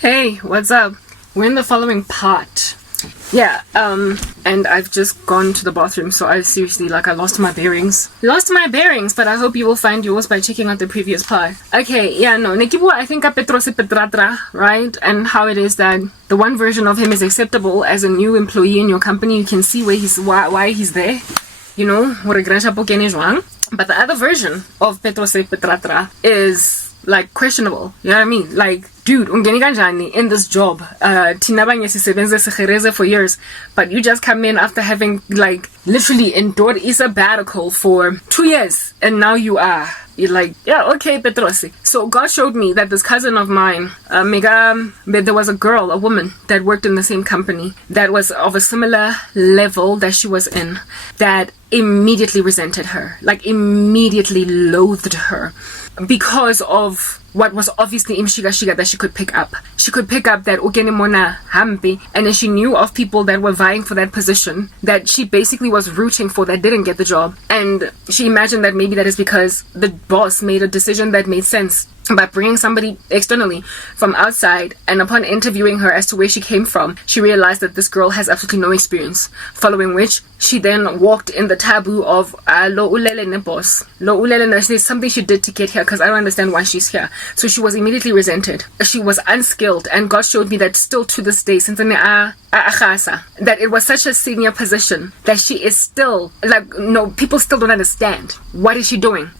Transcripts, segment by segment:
Hey, what's up? We're in the following part. Yeah, and I've just gone to the bathroom, so I seriously, I lost my bearings. But I hope you will find yours by checking out the previous part. Okay, yeah, no, Nekibu, I think Petro se Petratra, right? And how it is that the one version of him is acceptable as a new employee in your company. You can see why he's there. You know, but the other version of Petro se Petratra is questionable. You know what I mean? Dude, ungeni kanjani in this job? Thina abanye sisebenze sigereze for years, but you just come in after having literally endured a sabbatical for 2 years, and now you're yeah, okay, Petrosi. So God showed me that this cousin of mine, there was a woman that worked in the same company that was of a similar level that she was in, that immediately resented her, immediately loathed her, because of what was obviously imshiga that she could pick up. She could pick up that ukene mona hampi, and then she knew of people that were vying for that position that she basically was rooting for that didn't get the job. And she imagined that maybe that is because the boss made a decision that made sense by bringing somebody externally from outside, and upon interviewing her as to where she came from, she realized that this girl has absolutely no experience, following which she then walked in the taboo of lo ulele ne boss. Lo ulele is something she did to get here, because I don't understand why she's here. So she was immediately resented. She was unskilled, and God showed me that still to this day, since that it was such a senior position that she is still people still don't understand what is she doing.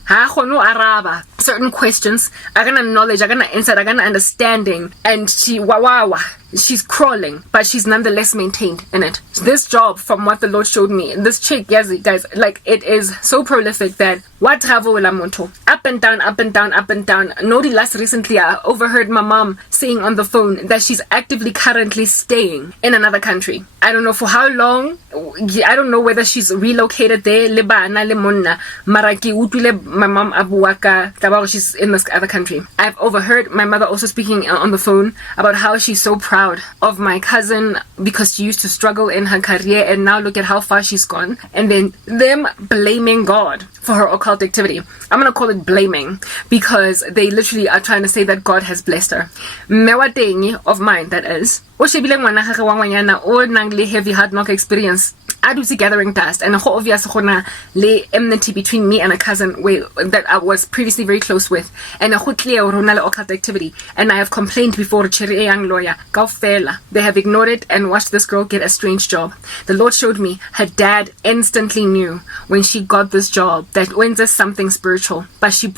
Certain questions, I got knowledge, I got insight, I got understanding, and she's crawling, but she's nonetheless maintained in it. This job, from what the Lord showed me, this chick, yes, guys, it is so prolific that what travel will amonto up and down, up and down, up and down. Nodi last recently, I overheard my mom saying on the phone that she's actively currently staying in another country. I don't know for how long. I don't know whether she's relocated there. Lebana lemonna maraki utule my mom abuaka tabao she's in this other country. I've overheard my mother also speaking on the phone about how she's so proud of my cousin because she used to struggle in her career, and now look at how far she's gone. And then them blaming God for her occult activity. I'm gonna call it blaming, because they literally are trying to say that God has blessed her. Mewatengi of mine, that is. O shebile ngwana gage wa ngwanyana o nang le heavy hard knock experience. I do see gathering dust, and go obvious gona le enmity between me and a cousin that I was previously very close with, and a go clear rona le occult activity. And I have complained before Cherry young lawyer Kaufela. They have ignored it and watched this girl get a strange job. The Lord showed me her dad instantly knew when she got this job that when there's something spiritual, but he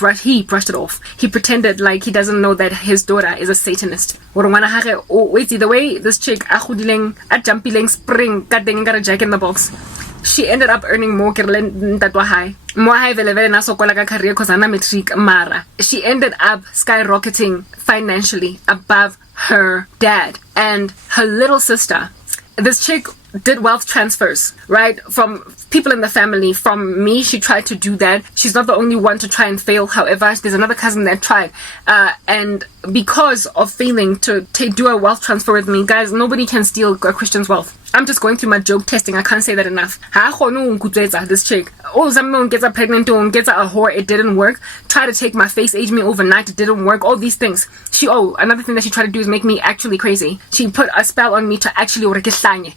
brushed it off. He pretended like he doesn't know that his daughter is a Satanist. The way this chick a jumping spring got a jack in the box, she ended up earning more than high. She ended up skyrocketing financially above her dad and her little sister. This chick did wealth transfers, right? From people in the family. From me, she tried to do that. She's not the only one to try and fail. However, there's another cousin that tried. And because of failing to do a wealth transfer with me, guys, nobody can steal a Christian's wealth. I'm just going through my joke testing. I can't say that enough. This chick. Oh, someone gets pregnant, gets a whore. It didn't work. Try to take my face, age me overnight. It didn't work. All these things. Another thing that she tried to do is make me actually crazy. She put a spell on me to actually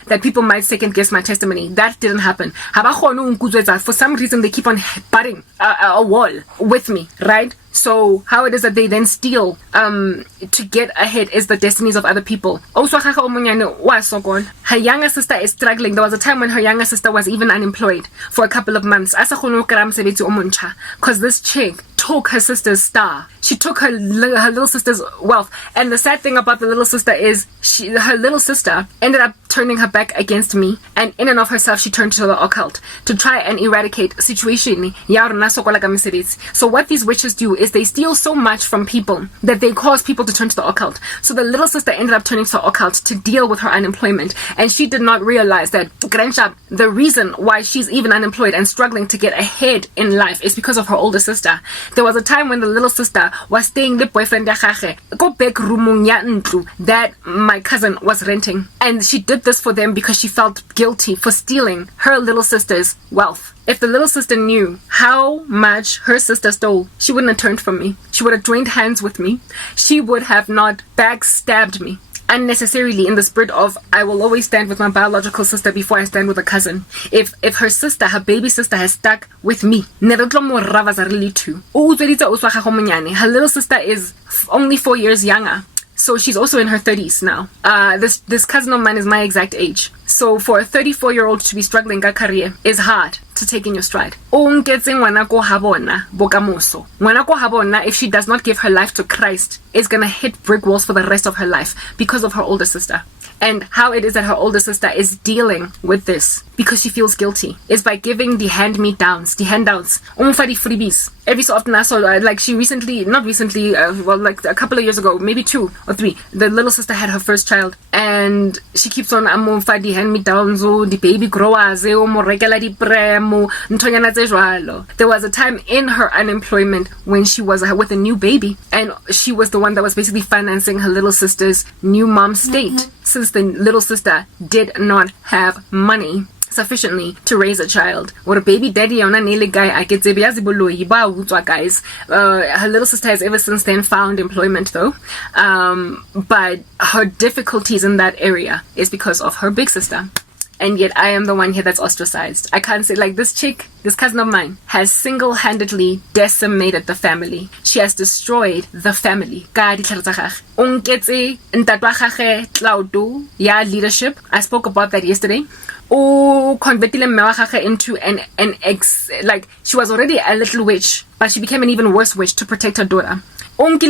that people might second guess my testimony. That didn't happen. For some reason, they keep on butting a wall with me, right? So how it is that they then steal to get ahead is the destinies of other people. Also, her younger sister is struggling. There was a time when her younger sister was even unemployed for a couple of months. Because this chick took her sister's star. She took her little sister's wealth. And the sad thing about the little sister is her little sister ended up turning her back against me, and in and of herself she turned to the occult to try and eradicate situation. So what these witches do is they steal so much from people that they cause people to turn to the occult. So the little sister ended up turning to the occult to deal with her unemployment, and she did not realize that the reason why she's even unemployed and struggling to get ahead in life is because of her older sister. There was a time when the little sister was staying with boyfriend go back room that my cousin was renting, and she did this for them because she felt guilty for stealing her little sister's wealth. If the little sister knew how much her sister stole, she wouldn't have turned from me. She would have joined hands with me. She would have not backstabbed me unnecessarily, in the spirit of I will always stand with my biological sister before I stand with a cousin. If her sister, her baby sister, has stuck with me, her little sister is only 4 years younger. So she's also in her 30s now. This cousin of mine is my exact age. So for a 34-year-old to be struggling ka career is hard to take in your stride. If she does not give her life to Christ, is gonna hit brick walls for the rest of her life because of her older sister. And how it is that her older sister is dealing with this, because she feels guilty, is by giving the hand-me-downs, the handouts, the freebies. Every so often I saw, like she not recently, like a couple of years ago, maybe 2 or 3, the little sister had her first child, and she keeps on the hand-me-downs, the baby growers, there was a time in her unemployment when she was with a new baby, and she was the one that was basically financing her little sister's new mom state, since the little sister did not have money sufficiently to raise a child. Or a baby daddy on a nearly guy, I get Baloi, guys. Her little sister has ever since then found employment though. But her difficulties in that area is because of her big sister. And yet I am the one here that's ostracized. I can't say, like, this chick, this cousin of mine, has single-handedly decimated the family. She has destroyed the family. Leadership. I spoke about that yesterday. Into like, she was already a little witch, but she became an even worse witch to protect her daughter. Against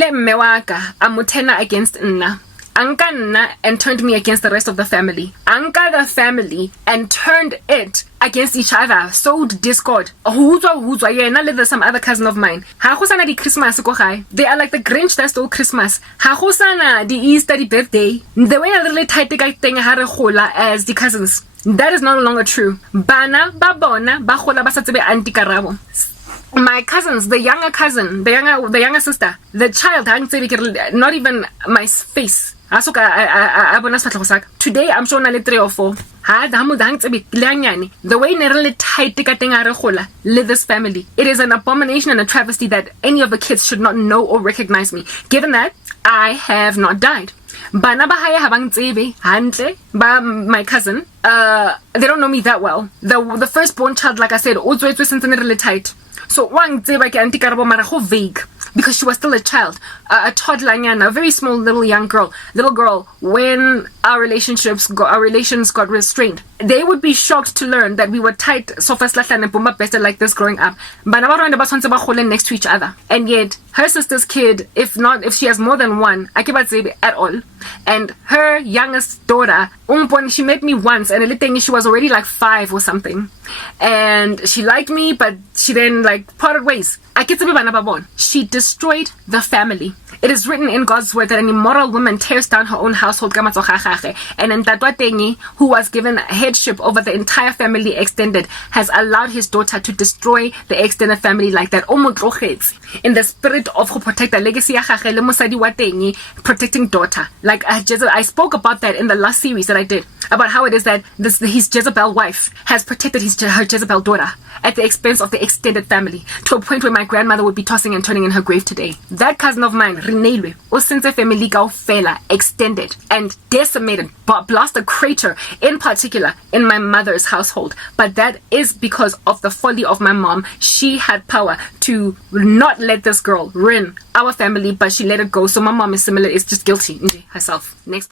Nna. Anka and turned me against the rest of the family. Anka the family and turned it against each other. Sowed discord. Yeah, now there's some other cousin of mine. They are like the Grinch that stole Christmas. The Easter, the birthday. They were a little tight thing as the cousins. That is no longer true. Bana, babona, bahola basatsebe antikarabo. My cousins, the younger cousin, the younger sister, the child, not even my face. Today I'm sure only 3 or 4. The way live this family, it is an abomination and a travesty that any of the kids should not know or recognize me, given that I have not died. My cousin, they don't know me that well. The firstborn child, like I said, also really tight. So vague, because she was still a child, a toddler, a very small little girl. When our relations got restrained, they would be shocked to learn that we were tight, better like this growing up. But next to each other, and yet her sister's kid, if she has more than one, I can't say at all. And her youngest daughter, she met me once, and she was already like 5 or something, and she liked me, but she then parted ways. She destroyed the family. It is written in God's word that an immoral woman tears down her own household. And Ntatwa, who was given headship over the entire family extended, has allowed his daughter to destroy the extended family like that. In the spirit of who protect the legacy, protecting daughter. Like I spoke about that in the last series that I did, about how it is that his Jezebel wife has protected her Jezebel daughter at the expense of the extended family, to a point where my grandmother would be tossing and turning in her grave today. That cousin of mine, Rinelwe, Osense family fela, extended and decimated, blast a crater in particular in my mother's household. But that is because of the folly of my mom. She had power to not let this girl ruin our family, but she let it go. So my mom is similar, is just guilty herself. Next.